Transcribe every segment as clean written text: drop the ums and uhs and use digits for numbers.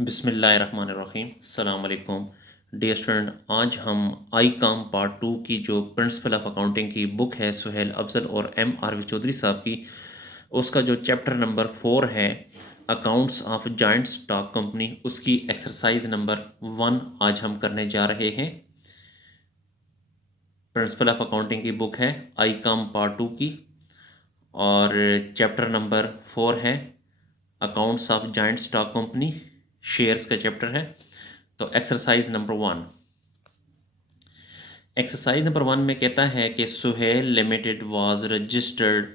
बिस्मिल्लाहिर्रहमानिर्रहीम अस्सलाम वालेकुम डियर स्टूडेंट। आज हम आई काम पार्ट 2 की जो प्रिंसिपल ऑफ अकाउंटिंग की बुक है सुहेल अफजल और MRV चौधरी साहब की, उसका जो चैप्टर नंबर 4 है accounts of joint stock company, उसकी एक्सरसाइज नंबर 1 आज हम करने जा रहे हैं। प्रिंसिपल ऑफ अकाउंटिंग की बुक है आई काम पार्ट 2 की और चैप्टर नंबर 4 है accounts of joint stock company, shares का चैप्टर है। तो एक्सरसाइज नंबर 1, एक्सरसाइज नंबर 1 में कहता है कि Suhail limited was registered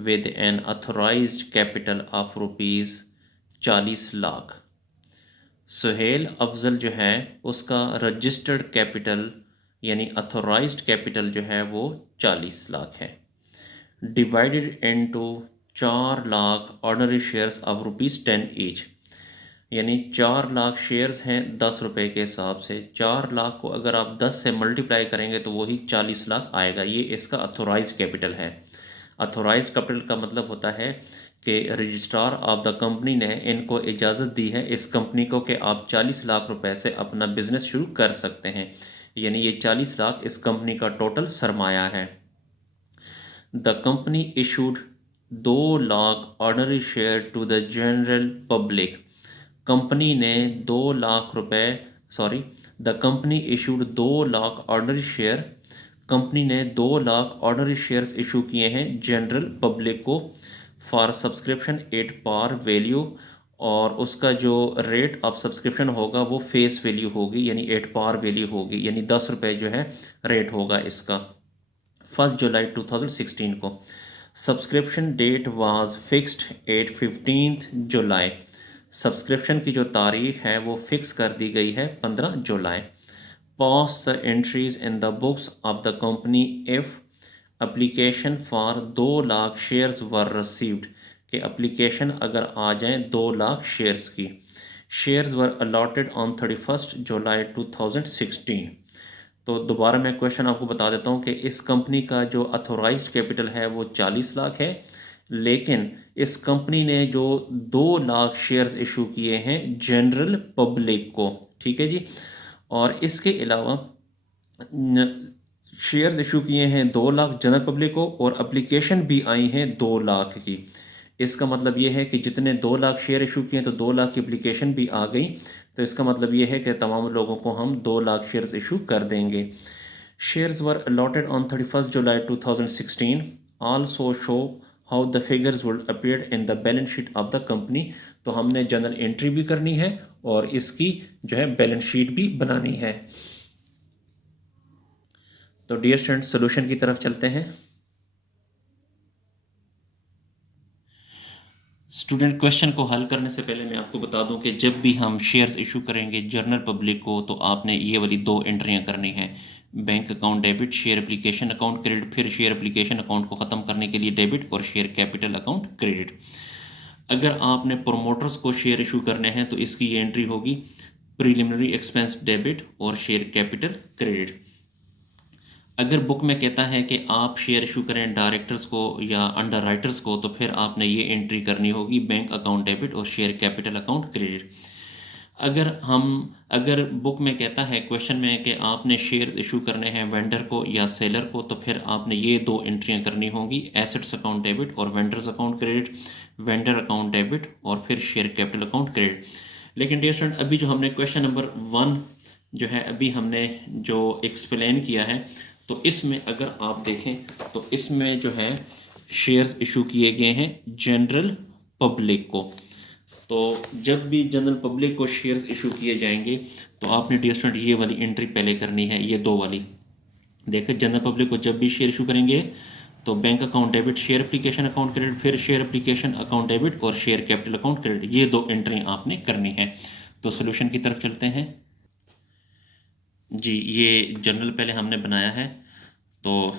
with an authorised capital of rupees 40 lakh. Suhail Afzal जो है उसका रजिस्टर्ड कैपिटल यानी अथोराइज्ड कैपिटल जो है वो 40 लाख है, divided into 4 lakh ordinary shares of rupees 10 each. यानी 4 लाख शेयर्स हैं 10 रुपये के हिसाब से। 4 लाख को अगर आप 10 से मल्टीप्लाई करेंगे तो वही 40 लाख आएगा। ये इसका अथोराइज कैपिटल है। अथोराइज कैपिटल का मतलब होता है कि रजिस्ट्रार ऑफ द कंपनी ने इनको इजाज़त दी है इस कंपनी को कि आप 40 लाख रुपए से अपना बिजनेस शुरू कर सकते हैं। यानी ये 40 लाख इस कंपनी का टोटल सरमाया है। The company issued 2 lakh ordinary share to the general public. Company ने 2 लाख रुपए the company issued 2 lakh ordinary share. Company ने 2 लाख ऑर्डनरी शेयर्स इशू किए हैं जनरल पब्लिक को for subscription at par value, और उसका जो रेट ऑफ सब्सक्रिप्शन होगा वो फेस वैल्यू होगी यानी एट पार वैल्यू होगी, यानी 10 रुपये जो है रेट होगा इसका। 1 जुलाई 2016 को subscription date was fixed at 15 July. Subscription की जो तारीख है वो फिक्स कर दी गई है 15 जुलाई। Pass the entries in the books of the company if application for 2 lakh shares were received, के एप्लीकेशन अगर आ जाएं 2 लाख शेयर्स की। Shares were allotted on 31 July 2016। तो दोबारा मैं क्वेश्चन आपको बता देता हूँ कि इस कंपनी का जो अथोराइज्ड कैपिटल है वो 40 लाख है, लेकिन इस कंपनी ने जो 2 लाख शेयर्स इशू किए हैं जनरल पब्लिक को, ठीक है जी। और इसके अलावा शेयर्स इशू किए हैं 2 लाख जनरल पब्लिक को और एप्लीकेशन भी आई हैं 2 लाख की। इसका मतलब ये है कि जितने 2 लाख शेयर इशू किए हैं तो 2 लाख की एप्लीकेशन भी आ गई। तो इसका मतलब ये है कि तमाम लोगों को हम 2 लाख शेयर्स इशू कर देंगे। Shares were allotted on 31 July 2016 also show how the figures would appear in the balance sheet of the company. तो हमने जनरल एंट्री भी करनी है और इसकी जो है बैलेंस शीट भी बनानी है। तो डियर स्टूडेंट सोल्यूशन की तरफ चलते हैं। स्टूडेंट क्वेश्चन को हल करने से पहले मैं आपको बता दूं कि जब भी हम शेयर्स इशू करेंगे जनरल पब्लिक को तो आपने ये वाली 2 एंट्रियां करनी है। Bank account debit, share application account credit, फिर शेयर एप्लीकेशन अकाउंट को ख़त्म करने के लिए डेबिट और शेयर कैपिटल अकाउंट क्रेडिट। अगर आपने प्रोमोटर्स को शेयर इशू करने हैं तो इसकी ये एंट्री होगी प्रीलिमिनरी एक्सपेंस डेबिट और शेयर कैपिटल क्रेडिट। अगर बुक में कहता है कि आप शेयर इशू करें डायरेक्टर्स को या अंडर राइटर्स को तो फिर आपने ये एंट्री करनी होगी बैंक अकाउंट डेबिट और शेयर कैपिटल अकाउंट क्रेडिट। अगर बुक में कहता है क्वेश्चन में कि आपने शेयर इशू करने हैं वेंडर को या सेलर को तो फिर आपने ये 2 एंट्रियां करनी होंगी एसेट्स अकाउंट डेबिट और vendors account credit, vendor account debit और फिर शेयर कैपिटल अकाउंट क्रेडिट। लेकिन डियर स्टूडेंट अभी जो हमने क्वेश्चन नंबर 1 जो है अभी हमने जो एक्सप्लेन किया है तो इसमें अगर आप देखें तो इसमें जो है शेयर्स इशू किए गए हैं जनरल पब्लिक को। तो जब भी जनरल पब्लिक को शेयर्स इशू किए जाएंगे तो आपने डियर स्टूडेंट ये वाली एंट्री पहले करनी है, ये 2 वाली। देखिए जनरल पब्लिक को जब भी शेयर इशू करेंगे तो bank account debit, share application account credit, फिर शेयर एप्लीकेशन अकाउंट डेबिट और शेयर कैपिटल अकाउंट क्रेडिट, ये 2 एंट्री आपने करनी है। तो सोल्यूशन की तरफ चलते हैं जी। ये जनरल पहले हमने बनाया है, तो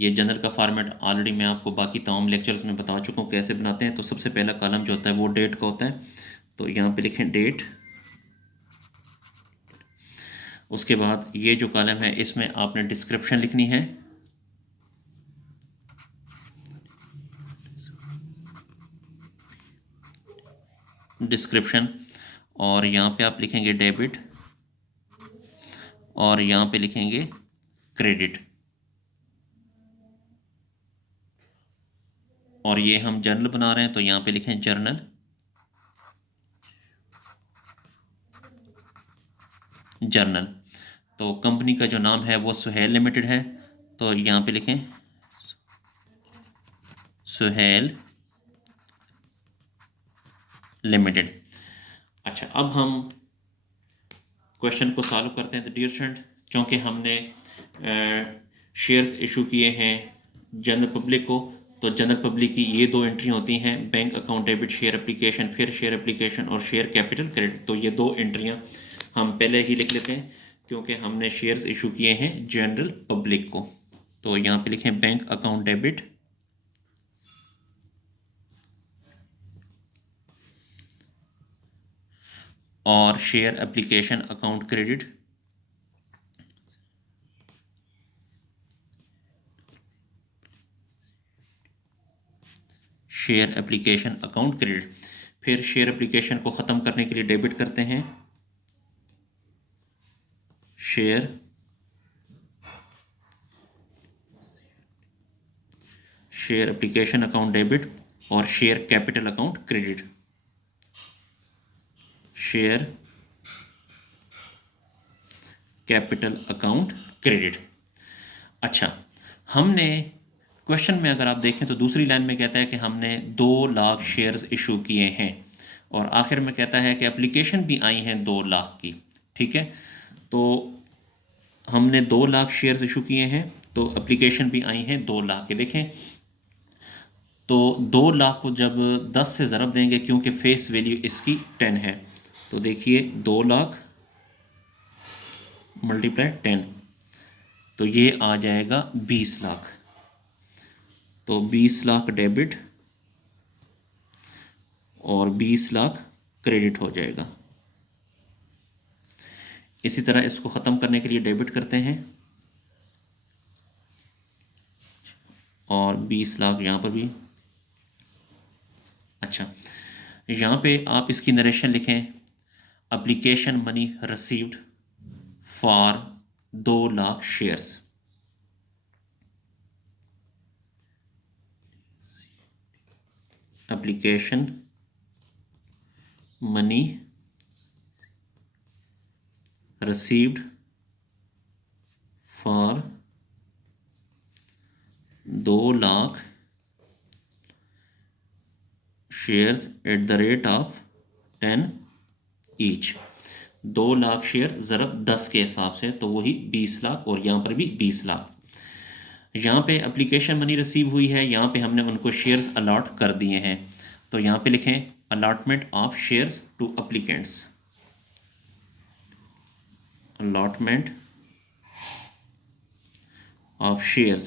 ये जनरल का फॉर्मेट ऑलरेडी मैं आपको बाकी तमाम लेक्चर्स में बता चुका हूँ कैसे बनाते हैं। तो सबसे पहला कॉलम जो होता है वो डेट का होता है, तो यहाँ पे लिखें डेट। उसके बाद ये जो कॉलम है इसमें आपने डिस्क्रिप्शन लिखनी है, डिस्क्रिप्शन। और यहाँ पे आप लिखेंगे डेबिट और यहाँ पे लिखेंगे क्रेडिट। और ये हम जर्नल बना रहे हैं तो यहाँ पे लिखें जर्नल, जर्नल। तो कंपनी का जो नाम है वो सुहेल लिमिटेड है, तो यहाँ पे लिखें सुहेल लिमिटेड। अच्छा, अब हम क्वेश्चन को सॉल्व करते हैं। तो डियर स्टूडेंट, चूँकि हमने शेयर्स इशू किए हैं जनरल पब्लिक को, तो जनरल पब्लिक की ये दो एंट्री होती हैं, bank account debit share application, फिर शेयर एप्लीकेशन और शेयर कैपिटल क्रेडिट। तो ये दो एंट्रियां हम पहले ही लिख लेते हैं क्योंकि हमने शेयर्स इशू किए हैं जनरल पब्लिक को। तो यहाँ पे लिखें बैंक अकाउंट डेबिट और share application account credit. Share application account credit. फिर शेयर एप्लीकेशन को ख़त्म करने के लिए डेबिट करते हैं शेयर एप्लीकेशन अकाउंट डेबिट और share capital account credit. Share capital account credit. अच्छा, हमने क्वेश्चन में अगर आप देखें तो दूसरी लाइन में कहता है कि हमने 2 लाख शेयर्स इशू किए हैं और आखिर में कहता है कि एप्लीकेशन भी आई हैं 2 लाख की। ठीक है, तो हमने 2 लाख शेयर्स इशू किए हैं तो एप्लीकेशन भी आई हैं 2 लाख के। देखें तो 2 लाख को जब 10 से ज़रब देंगे, क्योंकि फेस वैल्यू इसकी 10 है, तो देखिए 2 लाख मल्टीप्लाई 10, तो ये आ जाएगा 20 लाख। तो 20 लाख डेबिट और 20 लाख क्रेडिट हो जाएगा। इसी तरह इसको ख़त्म करने के लिए डेबिट करते हैं और 20 लाख यहाँ पर भी। अच्छा, यहाँ पे आप इसकी नरेशन लिखें, application money received for 2 lakh shares. Application money received for 2 lakh shares at the rate of 10 each. 2 lakh share ज़रब 10 के हिसाब से, तो वही 20 लाख और यहाँ पर भी 20 लाख। यहाँ पे एप्लीकेशन मनी रिसीव हुई है, यहाँ पे हमने उनको शेयर्स अलॉट कर दिए हैं, तो यहाँ पे लिखें allotment of shares to applicants. allotment of shares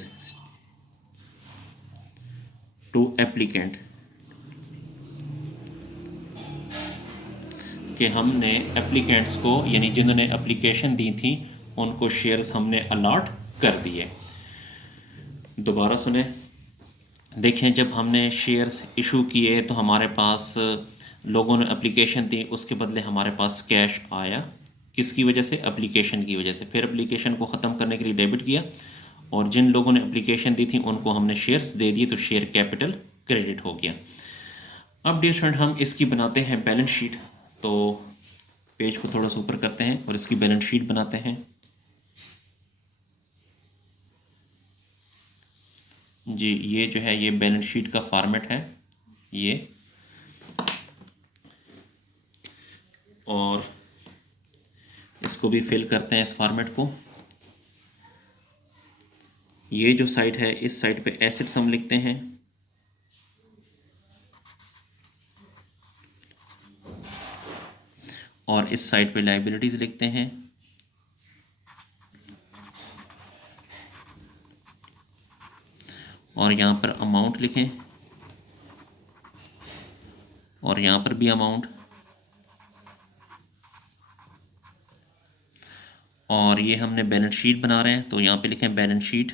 to applicant, कि हमने एप्लीकेंट्स को यानी जिन्होंने एप्लीकेशन दी थी उनको शेयर्स हमने अलॉट कर दिए। दोबारा सुने, देखें जब हमने शेयर्स इशू किए तो हमारे पास लोगों ने एप्लीकेशन दी, उसके बदले हमारे पास कैश आया, किसकी वजह से? एप्लीकेशन की वजह से। फिर एप्लीकेशन को ख़त्म करने के लिए डेबिट किया और जिन लोगों ने एप्लीकेशन दी थी उनको हमने शेयर्स दे दिए, तो शेयर कैपिटल क्रेडिट हो गया। अब डियर स्टूडेंट, हम इसकी बनाते हैं बैलेंस शीट। तो पेज को थोड़ा सा ऊपर करते हैं और इसकी बैलेंस शीट बनाते हैं। जी, ये जो है ये बैलेंस शीट का फॉर्मेट है ये, और इसको भी फिल करते हैं इस फॉर्मेट को। ये जो साइड है, इस साइड पे एसेट्स हम लिखते हैं और इस साइड पे लायबिलिटीज लिखते हैं। और यहाँ पर अमाउंट लिखें और यहाँ पर भी अमाउंट। और ये हमने बैलेंस शीट बना रहे हैं तो यहाँ पे लिखें बैलेंस शीट।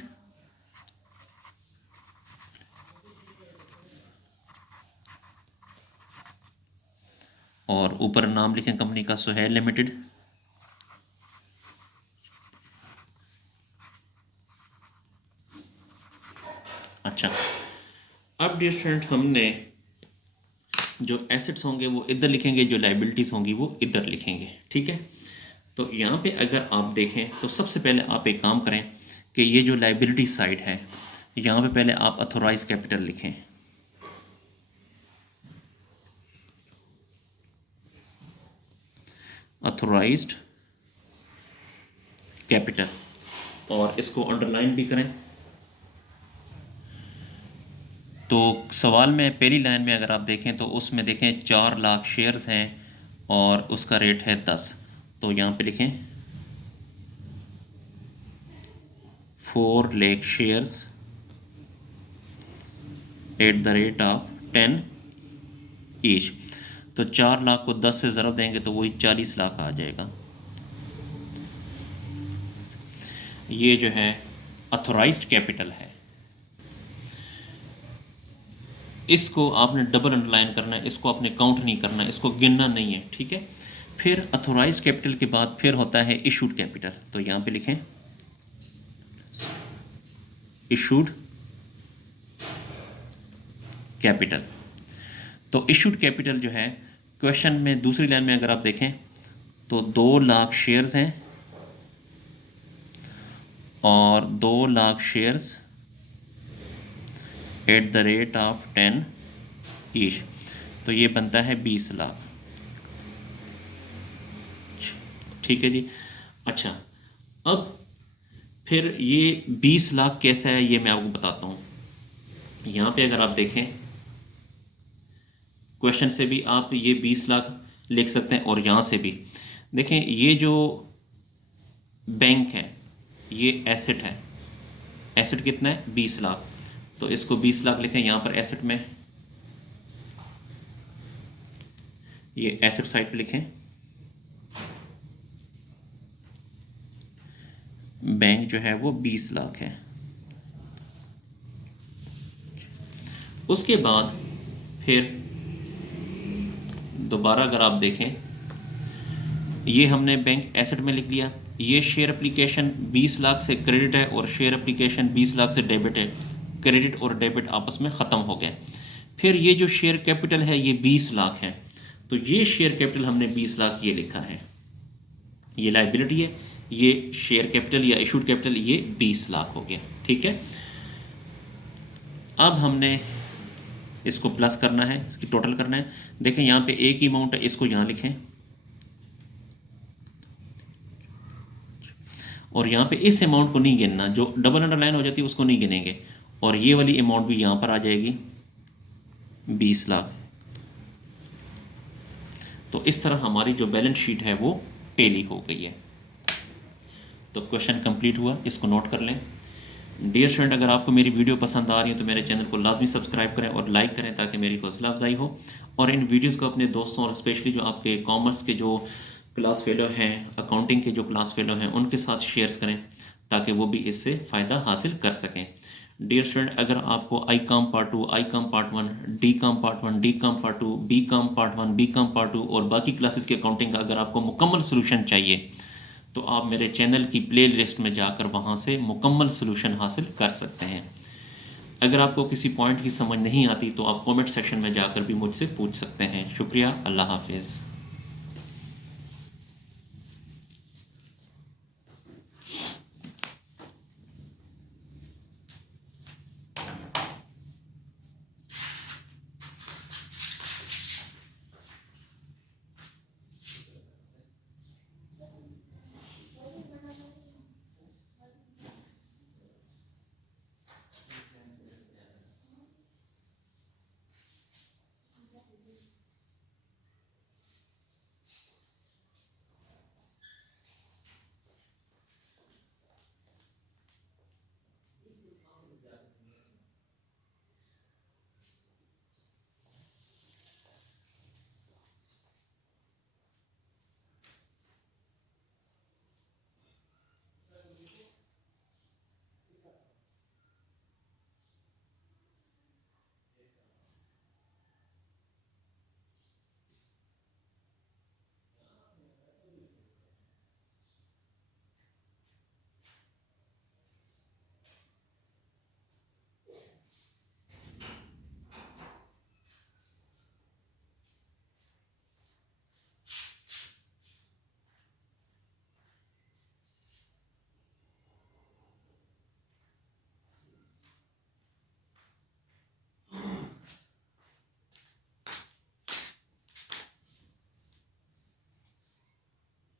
और ऊपर नाम लिखें कंपनी का सुहेल लिमिटेड। अच्छा, अब डियर स्टूडेंट हमने जो एसेट्स होंगे वो इधर लिखेंगे, जो लाइबिलिटीज़ होंगी वो इधर लिखेंगे, ठीक है। तो यहाँ पे अगर आप देखें तो सबसे पहले आप एक काम करें कि ये जो लाइबिलिटी साइड है यहाँ पे पहले आप अथोराइज कैपिटल लिखें। अथोराइज्ड कैपिटल, और इसको अंडरलाइन भी करें। तो सवाल में पहली लाइन में अगर आप देखें तो उसमें देखें 4 लाख शेयर्स हैं और उसका रेट है 10। तो यहाँ पे लिखें 4 lakh shares at the rate of 10 each. तो 4 लाख को 10 से ज़रब देंगे तो वही 40 लाख आ जाएगा। ये जो है अथोराइज्ड कैपिटल है, इसको आपने डबल अंडरलाइन करना है, इसको आपने काउंट नहीं करना है, इसको गिनना नहीं है, ठीक है। फिर अथोराइज्ड कैपिटल के बाद फिर होता है इशूड कैपिटल। तो यहाँ पे लिखें इशूड कैपिटल। तो इशूड कैपिटल जो है क्वेश्चन में दूसरी लाइन में अगर आप देखें तो 2 लाख शेयर्स हैं और 2 lakh shares at the rate of 10 each. तो ये बनता है 20 लाख, ठीक है जी। अच्छा, अब फिर ये 20 लाख कैसा है ये मैं आपको बताता हूँ। यहाँ पे अगर आप देखें क्वेश्चन से भी आप ये 20 लाख लिख सकते हैं और यहाँ से भी देखें ये जो बैंक है ये एसेट है। एसेट कितना है 20 लाख, तो इसको 20 लाख लिखें। यहाँ पर एसेट में ये एसेट साइड पे लिखें बैंक जो है वो 20 लाख है। उसके बाद फिर दोबारा अगर आप देखें ये हमने बैंक एसेट में लिख लिया। ये शेयर एप्लीकेशन 20 लाख से क्रेडिट है और शेयर एप्लीकेशन 20 लाख से डेबिट है। क्रेडिट और डेबिट आपस में ख़त्म हो गए। फिर ये जो शेयर कैपिटल है ये 20 लाख है, तो ये शेयर कैपिटल हमने 20 लाख ये लिखा है। ये लाइबिलिटी है, ये शेयर कैपिटल या इशूड कैपिटल ये 20 लाख हो गया, ठीक है। अब हमने इसको प्लस करना है, इसकी टोटल करना है। देखें यहाँ पे एक ही अमाउंट है, इसको यहाँ लिखें और यहाँ पे इस अमाउंट को नहीं गिनना, जो डबल अंडरलाइन हो जाती है उसको नहीं गिनेंगे। और ये वाली अमाउंट भी यहाँ पर आ जाएगी 20 लाख। तो इस तरह हमारी जो बैलेंस शीट है वो टेली हो गई है। तो क्वेश्चन कंप्लीट हुआ, इसको नोट कर लें। डियर स्टूडेंट, अगर आपको मेरी वीडियो पसंद आ रही है तो मेरे चैनल को लाजमी सब्सक्राइब करें और लाइक करें ताकि मेरी हौसला अफजाई हो। और इन वीडियोस को अपने दोस्तों और स्पेशली जो आपके कॉमर्स के जो क्लास फेलो हैं, अकाउंटिंग के जो क्लास फेलो हैं, उनके साथ शेयर्स करें ताकि वो भी इससे फ़ायदा हासिल कर सकें। डियर स्टूडेंट, अगर आपको आई काम पार्ट 2, आई काम पार्ट 1, डी काम पार्ट 1, डी काम पार्ट 2, बी काम पार्ट 1, बी काम पार्ट 2 और बाकी क्लासेस के अकाउंटिंग का अगर आपको मुकम्मल सोल्यूशन चाहिए तो आप मेरे चैनल की प्ले लिस्ट में जाकर वहाँ से मुकम्मल सोल्यूशन हासिल कर सकते हैं। अगर आपको किसी पॉइंट की समझ नहीं आती तो आप कमेंट सेक्शन में जाकर भी मुझसे पूछ सकते हैं। शुक्रिया, अल्लाह हाफिज़।